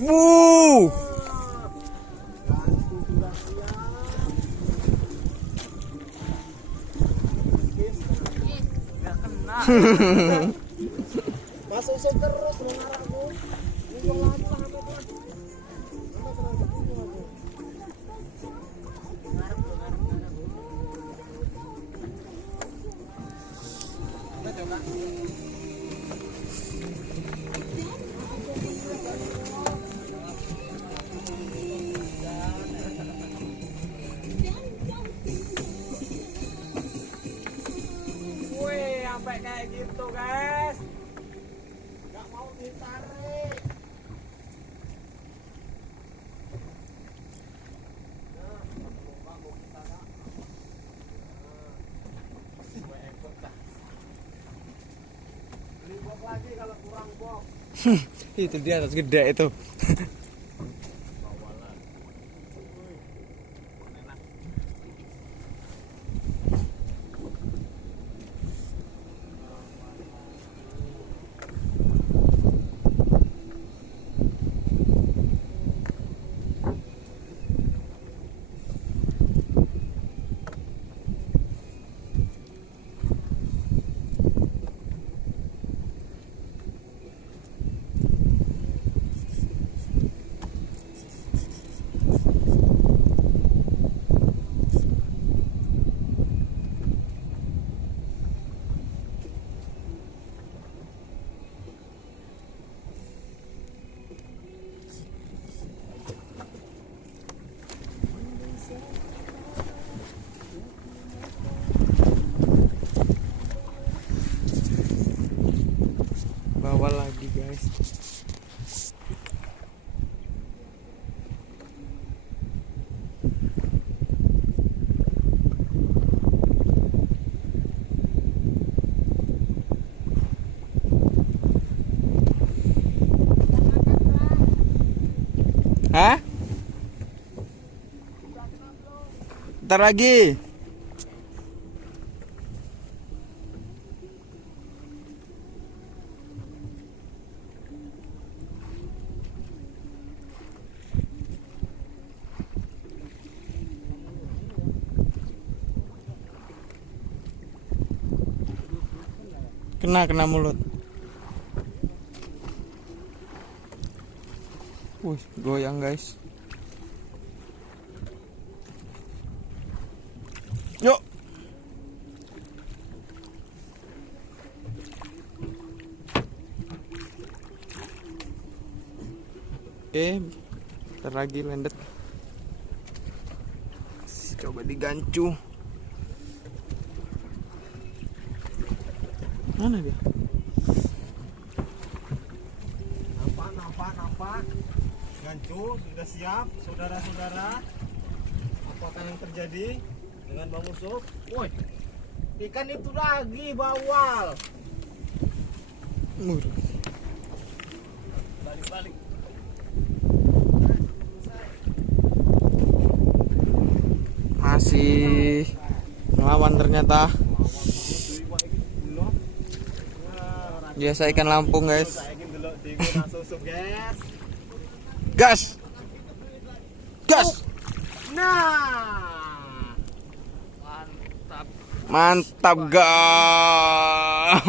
Wuh. Masuk terus mengarahmu. Wih, sampai kayak gitu, guys. Nggak mau ditarik. Beli box lagi kalau kurang box. Itu di atas gede itu. Bawa lagi, guys. Hah? Ntar lagi. Kena mulut. Wih, goyang, guys. Yuk. Oke, ntar lagi landet. Coba digancu. Mana dia? Nampak. Gancu sudah siap, saudara-saudara. Apakah yang terjadi dengan Bang Usop? Woi, ikan itu lagi bawal. Balik. Masih melawan ternyata. Biasa ikan Lampung, guys. Gas. Nah, Mantap, guys.